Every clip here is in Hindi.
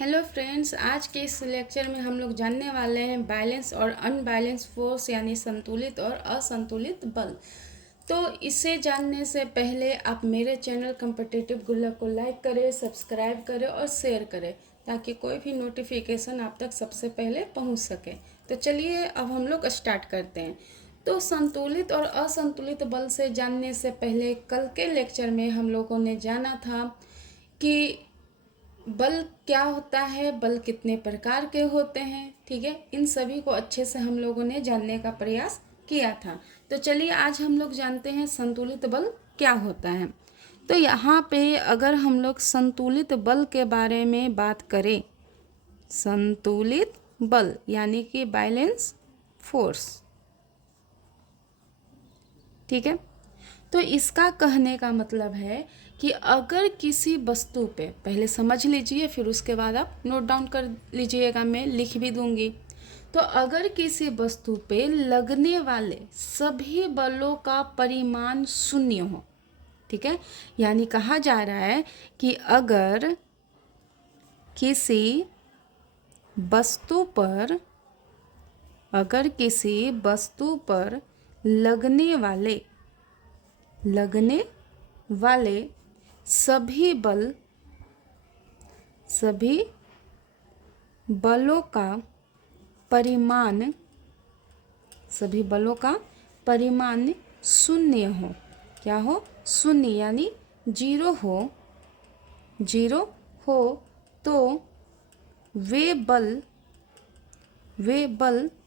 हेलो फ्रेंड्स, आज के इस लेक्चर में हम लोग जानने वाले हैं बैलेंस और अनबैलेंस फोर्स यानी संतुलित और असंतुलित बल। तो इसे जानने से पहले आप मेरे चैनल कॉम्पिटिटिव गुल्लक को लाइक करें, सब्सक्राइब करें और शेयर करें ताकि कोई भी नोटिफिकेशन आप तक सबसे पहले पहुंच सके। तो चलिए अब हम लोग स्टार्ट करते हैं। तो संतुलित और असंतुलित बल से जानने से पहले कल के लेक्चर में हम लोगों ने जाना था कि बल क्या होता है, बल कितने प्रकार के होते हैं। ठीक है, इन सभी को अच्छे से हम लोगों ने जानने का प्रयास किया था। तो चलिए आज हम लोग जानते हैं संतुलित बल क्या होता है। तो यहाँ पे अगर हम लोग संतुलित बल के बारे में बात करें, संतुलित बल यानी कि बैलेंस फोर्स, ठीक है। तो इसका कहने का मतलब है कि अगर किसी वस्तु पे, पहले समझ लीजिए फिर उसके बाद आप नोट डाउन कर लीजिएगा, मैं लिख भी दूंगी। तो अगर किसी वस्तु पे लगने वाले सभी बलों का परिमाण शून्य हो, ठीक है, यानी कहा जा रहा है कि अगर किसी वस्तु पर लगने वाले सभी बलों का परिमाण शून्य हो। क्या हो? शून्य यानी जीरो हो तो वे बल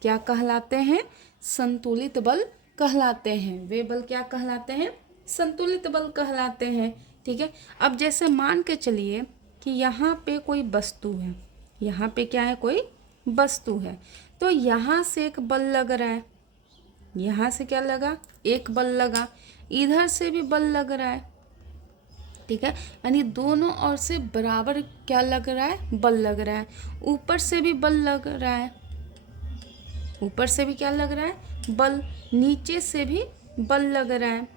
क्या कहलाते हैं? संतुलित बल कहलाते हैं। वे बल क्या कहलाते हैं? संतुलित बल कहलाते हैं। ठीक है, अब जैसे मान के चलिए कि यहाँ पे कोई वस्तु है, यहाँ पे क्या है? कोई वस्तु है। तो यहाँ से एक बल लग रहा है, यहाँ से क्या लगा? एक बल लगा, इधर से भी बल लग रहा है। ठीक है, यानी दोनों ओर से बराबर क्या लग रहा है? बल लग रहा है। ऊपर से भी बल लग रहा है, ऊपर से भी क्या लग रहा है? बल। नीचे से भी बल लग रहा है।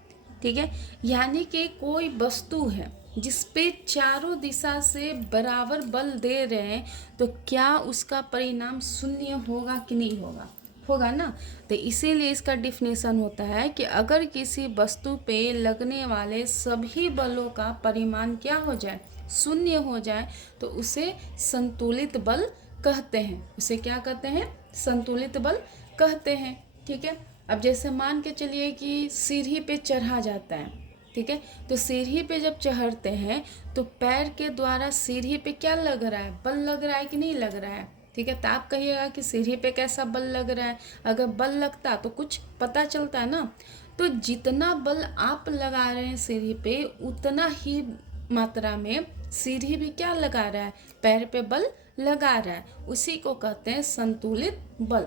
ठीक है, यानी कि कोई वस्तु है जिस पे चारों दिशा से बराबर बल दे रहे हैं, तो क्या उसका परिणाम शून्य होगा कि नहीं होगा? होगा ना। तो इसीलिए इसका डिफिनेशन होता है कि अगर किसी वस्तु पे लगने वाले सभी बलों का परिमाण क्या हो जाए? शून्य हो जाए, तो उसे संतुलित बल कहते हैं। उसे क्या कहते हैं? संतुलित बल कहते हैं। ठीक है, अब जैसे मान के चलिए कि सीढ़ी पे चढ़ा जाता है, ठीक है, तो सीढ़ी पे जब चढ़ते हैं तो पैर के द्वारा सीढ़ी पे क्या लग रहा है? बल लग रहा है कि नहीं लग रहा है? ठीक है, तो आप कहिएगा कि सीढ़ी पे कैसा बल लग रहा है? अगर बल लगता तो कुछ पता चलता है ना। तो जितना बल आप लगा रहे हैं सीढ़ी पे, उतना ही मात्रा में सीढ़ी भी क्या लगा रहा है? पैर पे बल लगा रहा है। उसी को कहते हैं संतुलित बल।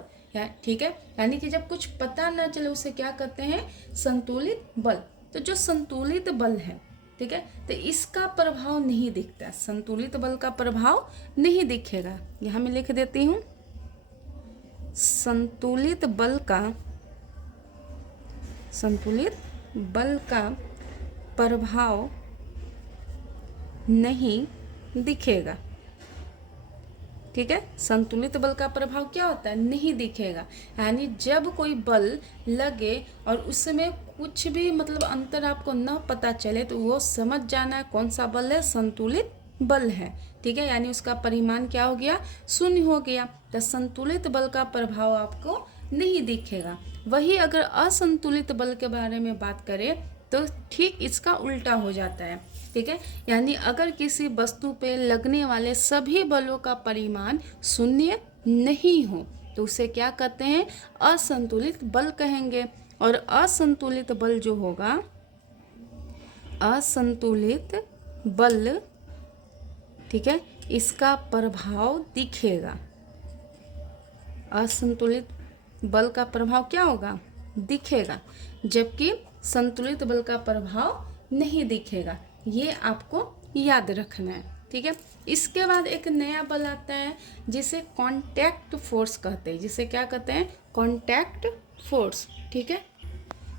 ठीक है, यानी कि जब कुछ पता ना चले उसे क्या कहते हैं? संतुलित बल। तो जो संतुलित बल है, ठीक है, तो इसका प्रभाव नहीं दिखता। संतुलित बल का प्रभाव नहीं दिखेगा। यहाँ मैं लिख देती हूँ, संतुलित बल का प्रभाव नहीं दिखेगा। ठीक है, संतुलित बल का प्रभाव क्या होता है? नहीं दिखेगा। यानी जब कोई बल लगे और उसमें कुछ भी मतलब अंतर आपको न पता चले, तो वो समझ जाना है कौन सा बल है? संतुलित बल है। ठीक है, यानी उसका परिमाण क्या हो गया? शून्य हो गया। तो संतुलित बल का प्रभाव आपको नहीं दिखेगा। वही अगर असंतुलित बल के बारे में बात करें तो ठीक इसका उल्टा हो जाता है। ठीक है, यानी अगर किसी वस्तु पे लगने वाले सभी बलों का परिमाण शून्य नहीं हो, तो उसे क्या कहते हैं? असंतुलित बल कहेंगे। और असंतुलित बल जो होगा, असंतुलित बल, ठीक है, इसका प्रभाव दिखेगा। असंतुलित बल का प्रभाव क्या होगा? दिखेगा, जबकि संतुलित बल का प्रभाव नहीं दिखेगा। ये आपको याद रखना है। ठीक है, इसके बाद एक नया बल आता है जिसे कांटेक्ट फोर्स कहते हैं। जिसे क्या कहते हैं? Contact force. ठीक है,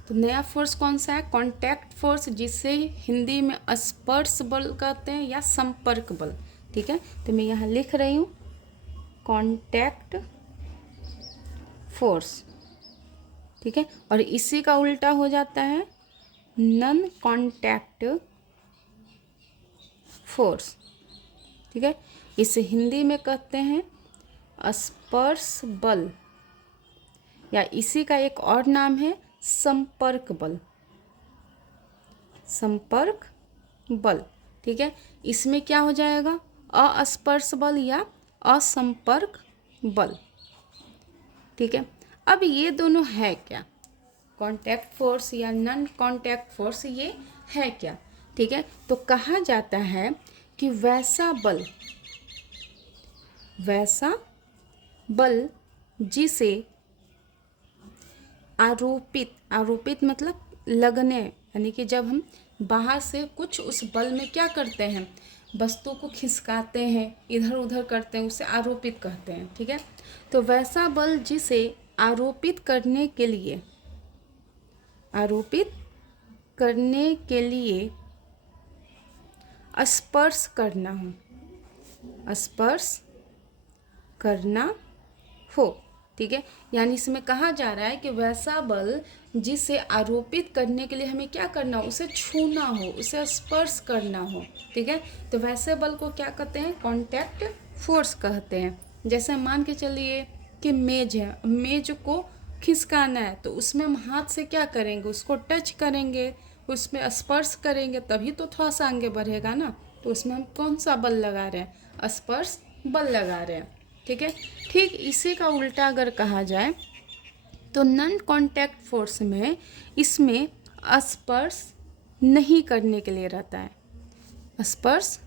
तो नया फोर्स कौन सा है? कांटेक्ट फोर्स, जिसे हिंदी में स्पर्श बल कहते हैं या संपर्क बल। ठीक है, तो मैं यहाँ लिख रही हूँ कॉन्टैक्ट फोर्स, ठीक है। और इसी का उल्टा हो जाता है नॉन कॉन्टैक्ट फोर्स, ठीक है। इसे हिंदी में कहते हैं स्पर्श बल, या इसी का एक और नाम है संपर्क बल, संपर्क बल, ठीक है। इसमें क्या हो जाएगा, अस्पर्श बल या असंपर्क बल, ठीक है। अब ये दोनों है क्या, कॉन्टैक्ट फोर्स या नॉन कॉन्टैक्ट फोर्स, ये है क्या, ठीक है। तो कहा जाता है कि वैसा बल जिसे आरोपित मतलब लगने, यानी कि जब हम बाहर से कुछ उस बल में क्या करते हैं, वस्तु को खिसकाते हैं, इधर उधर करते हैं, उसे आरोपित कहते हैं, ठीक है। तो वैसा बल जिसे आरोपित करने के लिए स्पर्श करना हो, ठीक है। यानी इसमें कहा जा रहा है कि वैसा बल जिसे आरोपित करने के लिए हमें क्या करना हो, उसे छूना हो, उसे स्पर्श करना हो, ठीक है। तो वैसे बल को क्या कहते हैं, कॉन्टैक्ट फोर्स कहते हैं। जैसे मान के चलिए कि मेज है, मेज को खिसकाना है, तो उसमें हम हाथ से क्या करेंगे, उसको टच करेंगे, उसमें स्पर्श करेंगे, तभी तो थोड़ा सा आगे बढ़ेगा ना। तो उसमें हम कौन सा बल लगा रहे हैं, स्पर्श बल लगा रहे हैं, ठीक है। ठीक इसी का उल्टा अगर कहा जाए तो नॉन कॉन्टैक्ट फोर्स में इसमें स्पर्श नहीं करने के लिए रहता है, स्पर्श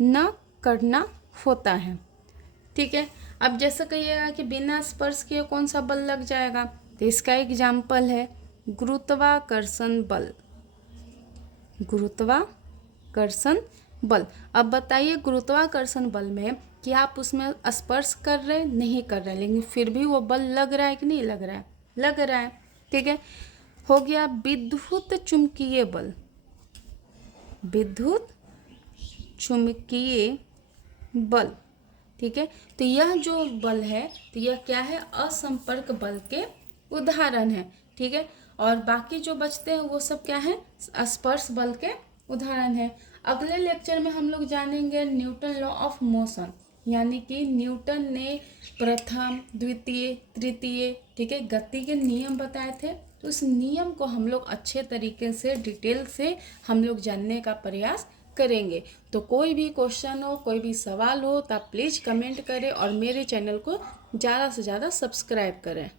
न करना होता है, ठीक है। अब जैसे कहिएगा कि बिना स्पर्श किए कौन सा बल लग जाएगा, तो इसका एग्जाम्पल है गुरुत्वाकर्षण बल, गुरुत्वाकर्षण बल। अब बताइए गुरुत्वाकर्षण बल में कि आप उसमें स्पर्श कर रहे नहीं कर रहे, लेकिन फिर भी वो बल लग रहा है कि नहीं लग रहा है, लग रहा है, ठीक है। हो गया विद्युत चुम्बकीय बल, विद्युत चुम्बकीय बल, ठीक है। तो यह जो बल है, तो यह क्या है, असंपर्क बल के उदाहरण है, ठीक है। और बाकी जो बचते हैं वो सब क्या है, स्पर्श बल के उदाहरण है। अगले लेक्चर में हम लोग जानेंगे न्यूटन लॉ ऑफ मोशन, यानी कि न्यूटन ने प्रथम, द्वितीय, तृतीय, ठीक है, गति के नियम बताए थे। तो उस नियम को हम लोग अच्छे तरीके से डिटेल से हम लोग जानने का प्रयास करेंगे। तो कोई भी क्वेश्चन हो, कोई भी सवाल हो तो आप प्लीज़ कमेंट करें और मेरे चैनल को ज़्यादा से ज़्यादा सब्सक्राइब करें।